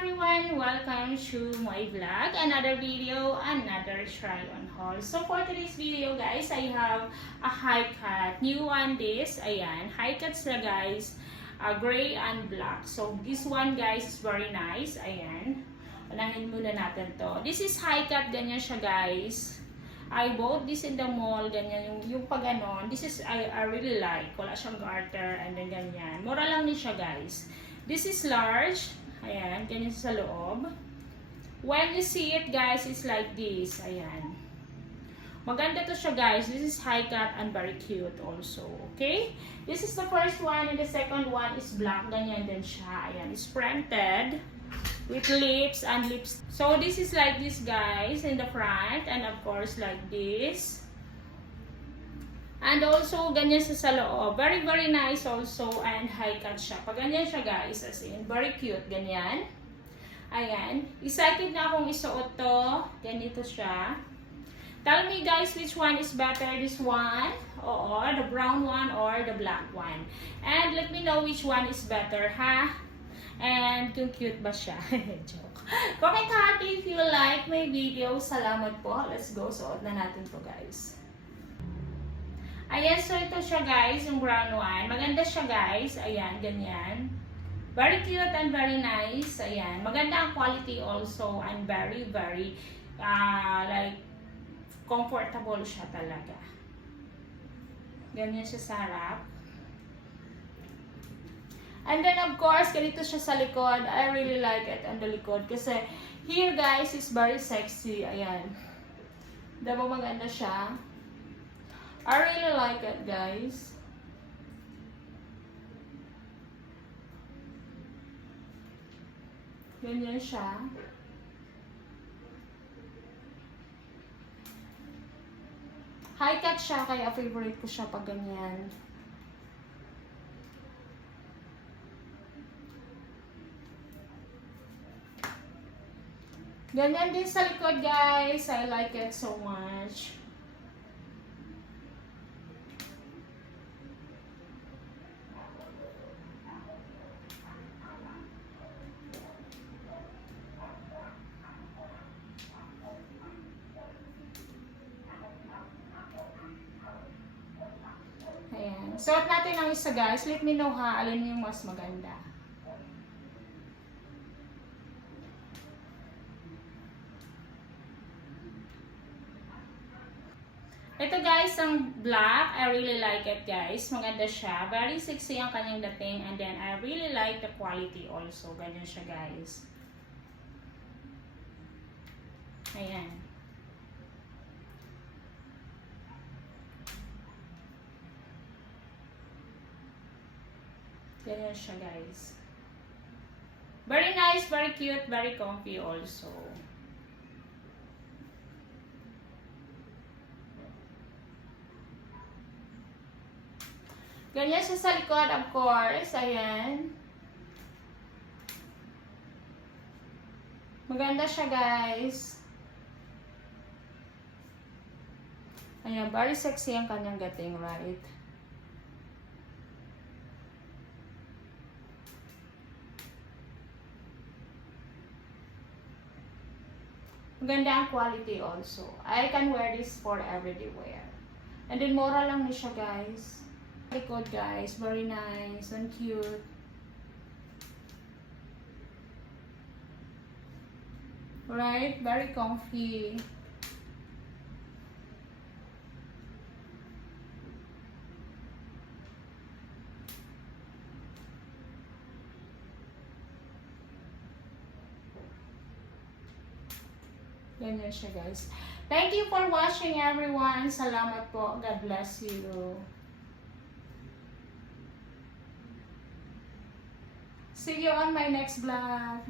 everyone! Welcome to my vlog. Another video, another try on haul. So for today's video guys, I have a high cut. New one this. Ayan. High cuts na guys. Gray and black. So this one guys is very nice. Ayan. Unahin muna natin to. This is high cut. Ganyan siya guys. I bought this in the mall. Ganyan yung pag ganon. This is I really like. Wala siyang garter and then ganyan. Mura lang ni siya guys. This is large. Ayan, ganyan sa loob. When you see it, guys, it's like this. Ayan. Maganda to siya, guys. This is high cut and very cute also. Okay? This is the first one and the second one is black. Ganyan din siya. Ayan, it's printed with lips and lips. So, this is like this, guys, in the front. And of course, like this. And also, ganyan sa loob. Very, very nice also. And high cut siya. Pag ganyan siya guys, as in, very cute. Ganyan. Ayan. Excited na akong isuot to. Ganito siya. Tell me guys, which one is better? This one? Or the brown one or the black one? And let me know which one is better, ha? And kung cute ba siya. Joke. Comment happy if you like my video. Salamat po. Let's go. Suot na natin to guys. Ayan, so ito siya guys, yung brown one. Maganda siya guys. Ayan, ganyan. Very cute and very nice. Ayan, maganda ang quality also and very, very, like, comfortable siya talaga. Ganyan siya sa harap. And then of course, ganito siya sa likod. I really like it on the likod. Kasi here guys, is very sexy. Ayan. Diba maganda siya? I really like it, guys. Ganyan siya. High cut siya, kaya favorite ko siya pag ganyan. Ganyan din sa likod, guys. I like it so much. Ayan. Suot natin ang isa guys. Let me know ha, alin yung mas maganda. Ito guys, ang black. I really like it guys. Maganda siya. Very sexy ang kanyang dating. And then I really like the quality also. Ganyan siya guys. Ayan. Ganyan siya guys. Very nice, very cute, very comfy also. Ganyan siya sa likod, of course. Ayan. Maganda siya guys. Ayan, very sexy ang kanyang dating, right? Maganda ang quality also. I can wear this for everywhere. And then, mura lang ni siya, guys. Likod, guys. Very nice and cute. Right? Very comfy. Ganyan siya guys. Thank you for watching everyone. Salamat po. God bless you. See you on my next vlog.